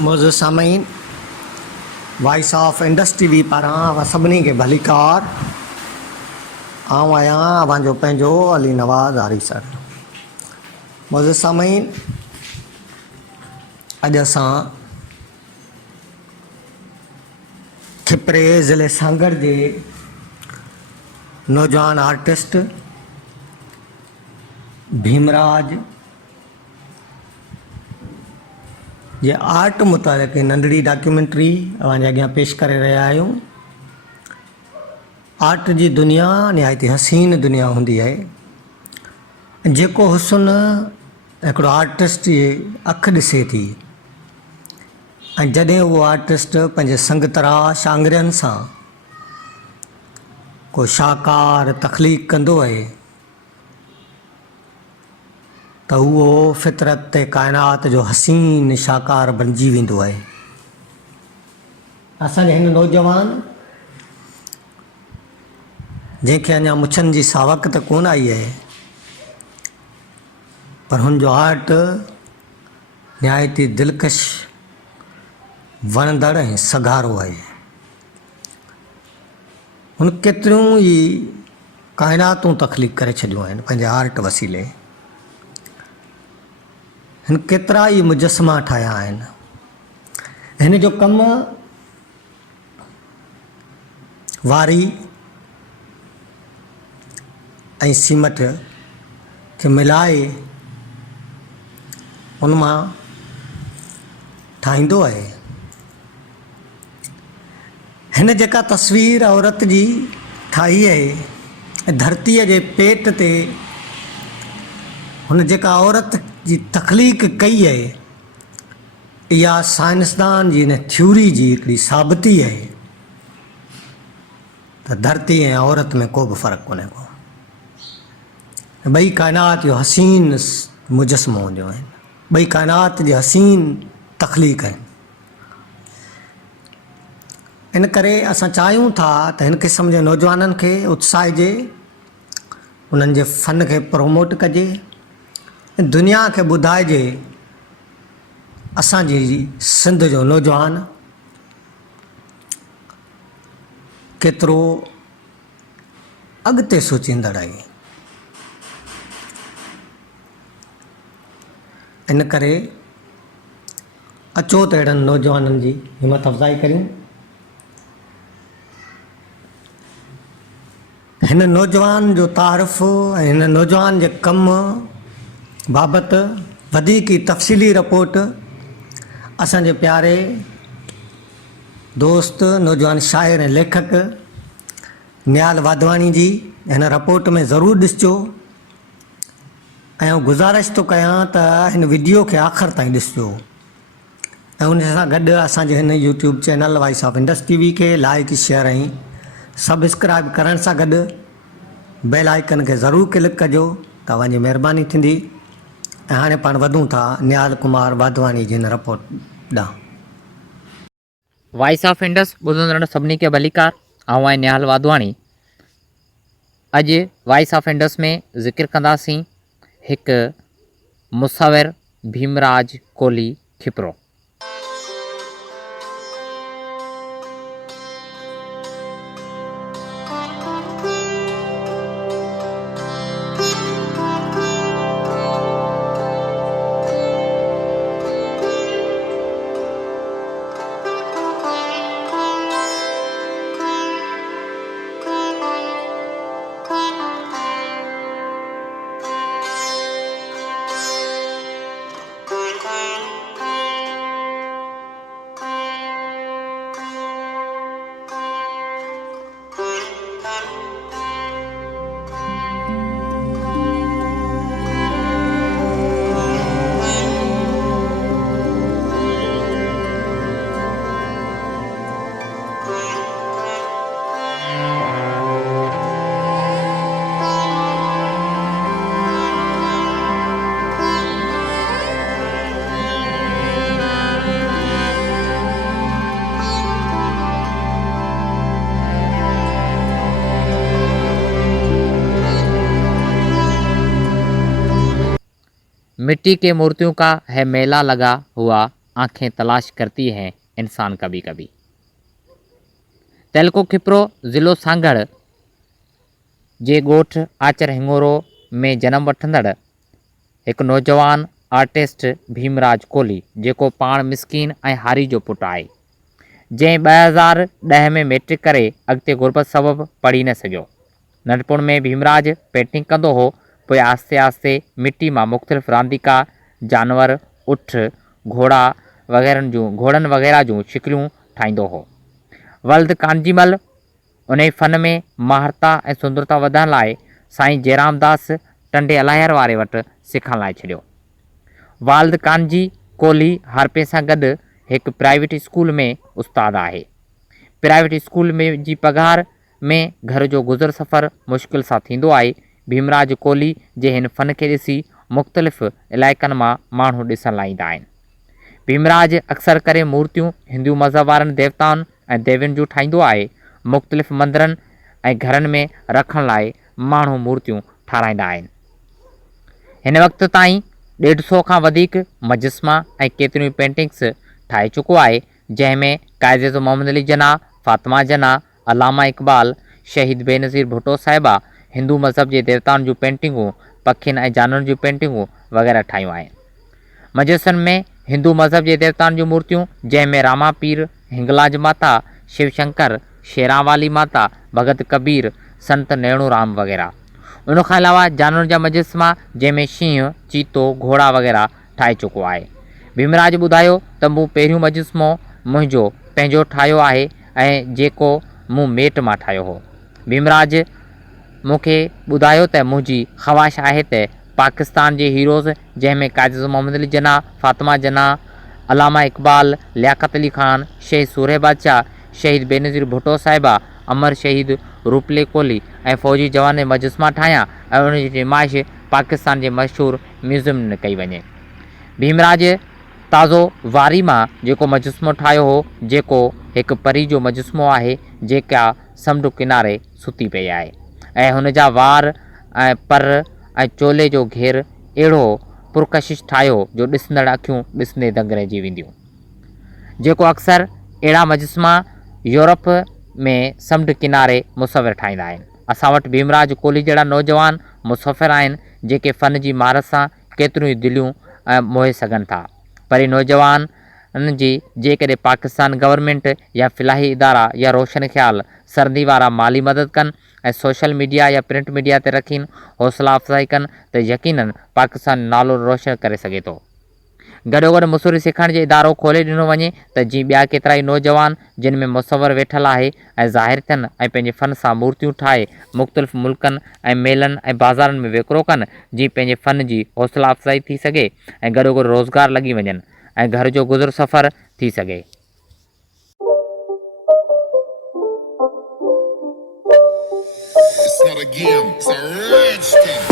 मौजूद सामीन voice of Indus TV पारां सभिनी खे भलीकार। आऊं आहियां अवांजो पंहिंजो अली नवाज़ आरी सर। मौजूद सामीन, अॼु असां खिपरे ज़िले सांगड़ जे नौजवान आर्टिस्ट भीमराज जे आर्ट मुतालिक़ नंढड़ी डॉक्यूमेंट्री अवांजे अॻियां पेश करे रहिया आहियूं। आर्ट जी दुनिया निहायती हसीन दुनिया हूंदी आहे। जेको हुस्न हिकिड़ो आर्टिस्ट जी अखि ॾिसे थी, ऐं जॾहिं उहो आर्टिस्ट पंहिंजे संगतराश आङुरियुनि सां को शाहकार तख़लीक़ कंदो आहे त उहो फितरत ते काइनात जो हसीन शाहकार बणिजी वेंदो आहे। असांजे हिन नौजवान जंहिंखे अञा मुछनि जी सावक त कोन आई आहे, पर हुनजो आर्ट निहायती दिलकश, वणंदड़ ऐं सगारो आहे। हुन केतिरियूं ई काइनातूं तख़लीक़ करे छॾियूं आहिनि पंहिंजे आर्ट वसीले। हिन केतिरा ई मुजस्मा ठाहिया आहिनि। हिन जो कमु वारी ऐं सीमट खे मिलाए उन मां ठाहींदो आहे। हिन जेका तस्वीर औरत जी ठाही आहे, धरतीअ जे पेट ते हुन जेका औरत जी तख़लीक़ कई आहे, इहा साइंसदान जी हिन थ्योरी जी हिकिड़ी साबिती आहे त धरती ऐं औरत में को बि फ़र्क़ु कोन्हे को। ॿई काइनात जो हसीन मुजस्मो हूंदियूं आहिनि, ॿई काइनात जी हसीन तख़लीक़ आहिनि। इन करे असां चाहियूं था त हिन क़िस्म जे नौजवाननि खे उत्साहिजे, उन्हनि जे फ़न खे प्रोमोट कजे, दुनिया खे ॿुधाइजे असांजी सिंध जो नौजवान केतिरो अॻिते सोचींदड़ आहे। इन करे अचो त अहिड़नि नौजवाननि जी हिमत अफ़ज़ाई करियूं। हिन नौजवान जो तारीफ़ ऐं हिन नौजवान जे कमु बाबति वधीक ई तफ़सीली रिपोर्ट असांजे प्यारे दोस्त नौजवान शाइर ऐं लेखक निहाल वाधवानी जी हिन रिपोर्ट में ज़रूरु ॾिसिजो। ऐं गुज़ारिश थो कयां त हिन वीडियो खे आख़िर ताईं ॾिसिजो, ऐं उन सां गॾु असांजे हिन YouTube channel voice of Indus TV खे लाइक शेयर ऐं सब्सक्राइब करण सां गॾु बेल आइकन खे ज़रूरु क्लिक कजो, तव्हांजी महिरबानी थींदी। ऐं हाणे पाण वधूं था निहाल कुमार वाधवानी जी हिन रिपोर्ट ॾांहुं। वॉइस ऑफ इंडस ॿुधंदड़ सभिनी खे भलीकार। आऊं आहियां निहाल वाधवानी। अॼु वॉइस ऑफ इंडस में ज़िक्र कंदासीं हिकु मुसविर भीमराज कोहली खिपरो। मिट्टी के मूर्तियों का है मेला लगा हुआ। आंखें तलाश करती हैं इंसान कभी कभी। तेलको खिपरो ज़िलो सांगड़ जे ॻोठ आचर हिंगोरो में जनम वठंदड़ हिकु नौजवान आर्टिस्ट भीमराज कोहली, जेको पाण मिसकीन ऐं हारी जो पुटु आहे, जंहिं 2010 में मैट्रिक करे अॻिते गुरबत सबबु पढ़ी न सघियो। नंढपण में भीमराज पेंटिंग कंदो हो, पोइ आस्ते आस्ते मिटी मां मुख़्तलिफ़ रांदीका जानवर, उठ, घोड़नि वग़ैरह जूं शिकिलियूं ठाहींदो हो। वल्द कांजीमल उन फ़न में महारता ऐं सुंदरता वधाइण लाइ साईं जयरामदास टंडे अलायर वारे वटि सिखण लाइ छॾियो। वाल्द कांजी कोहली हरपे सां गॾु हिकु प्राइवेट स्कूल में उस्तादु आहे। प्राइवेट स्कूल में जी पघार में घर जो गुज़र सफ़र मुश्किल सां थींदो आहे। भीमराज कोहली जे हिन फ़न खे ॾिसी मुख़्तलिफ़ इलाइक़नि मां माण्हू ॾिसण लाइ ईंदा आहिनि। भीमराज अक्सर करे मूर्तियूं हिंदू मज़हब वारनि देवताउनि ऐं देवियुनि जूं ठाहींदो आहे। मुख़्तलिफ़ मंदरनि ऐं घरनि में रखण लाइ माण्हू मूर्तियूं ठाराईंदा आहिनि। हिन वक़्त ताईं 150 खां वधीक मजस्मा ऐं केतिरियूं पेंटिंग्स ठाहे चुको आहे, जंहिंमें कायदे मोहम्मद अली जना, फातिमा जना, अलामा इक़बाल, शहीद बेनज़ीर भुट्टो साहिबा, हिंदू मज़हब जे देवताउनि जूं पेंटिंगूं, पखियुनि ऐं जानवरनि जूं पेंटिंगूं वग़ैरह ठाहियूं आहिनि। मजसनि में हिंदू मज़हब जे देवताउनि जूं मूर्तियूं, जंहिंमें रामा पीर, हिंगलाज माता, शिव शंकर, शेरावाली माता, भगत कबीर, संत नेणूराम वग़ैरह। उनखां अलावा जानवरनि जा मजस्मा, जंहिंमें शींहं, चीतो, घोड़ा वग़ैरह ठाहे चुको आहे। भीमराज ॿुधायो त मूं पहिरियों मजस्मो मुंहिंजो पंहिंजो ठाहियो आहे ऐं जेको मूं मेट मां ठाहियो हो। भीमराज मूंखे ॿुधायो त मुंहिंजी ख़्वाहिश आहे त पाकिस्तान जे हीरोज़, जंहिंमें कायदे मोहम्मद अली जना, फातिमा जना, अलामा इक़बाल, लियाकत अली ख़ान, शहीद सूरह बादशाह, शहीद बेनज़ीर भुट्टो साहिबा, अमर शहीद रूपले कोहली ऐं फ़ौजी जवान जे मजस्मा ठाहियां ऐं उनजी नुमाइश पाकिस्तान जे मशहूरु म्यूज़ियम में कई वञे। भीमराज ताज़ो वारी मां जेको मजस्मो ठाहियो हो, जेको हिकु परी जो मजस्मो आहे, जेका समुंड किनारे सुती पई आहे ऐं हुन जा वार ऐं पर ऐं चोले जो घेर अहिड़ो पुरकशिश ठाहियो जो ॾिसंदड़ अखियूं ॾिसंदे दंग रहिजी वेंदियूं। जेको अक्सर अहिड़ा मजस्मा यूरोप में समुंड किनारे मुसविर ठाहींदा आहिनि। असां वटि भीमराज कोहली जहिड़ा नौजवान मुसफ़िर आहिनि, जेके फ़न जी महारत सां केतिरियूं दिलियूं मोहे सघनि था। पर नौजवाननि जी जेकॾहिं पाकिस्तान गवर्नमेंट या फ़िलाही इदारा या रोशन ख़्याल सरदी वारा माली मदद कनि ऐं सोशल मीडिया या प्रिंट मीडिया ते रखीनि, हौसला अफ़ज़ाई कनि, त यकीनन पाकिस्तान नालो रोशन करे सघे थो। गॾोगॾु मुसविरी सिखण जो इदारो खोले ॾिनो वञे त जीअं ॿिया केतिरा ई नौजवान, जिन में मुसविर वेठल आहे ऐं ज़ाहिर थियनि ऐं पंहिंजे फ़न सां मूर्तियूं ठाहे मुख़्तलिफ़ मुल्कनि ऐं मेलनि ऐं बाज़ारनि में विकिरो कनि, जीअं पंहिंजे फ़न जी हौसला अफ़ज़ाई थी सघे ऐं गॾोगॾु रोज़गार लॻी वञनि ऐं घर जो गुज़र सफ़र थी सघे। It's not a game, it's a rich thing.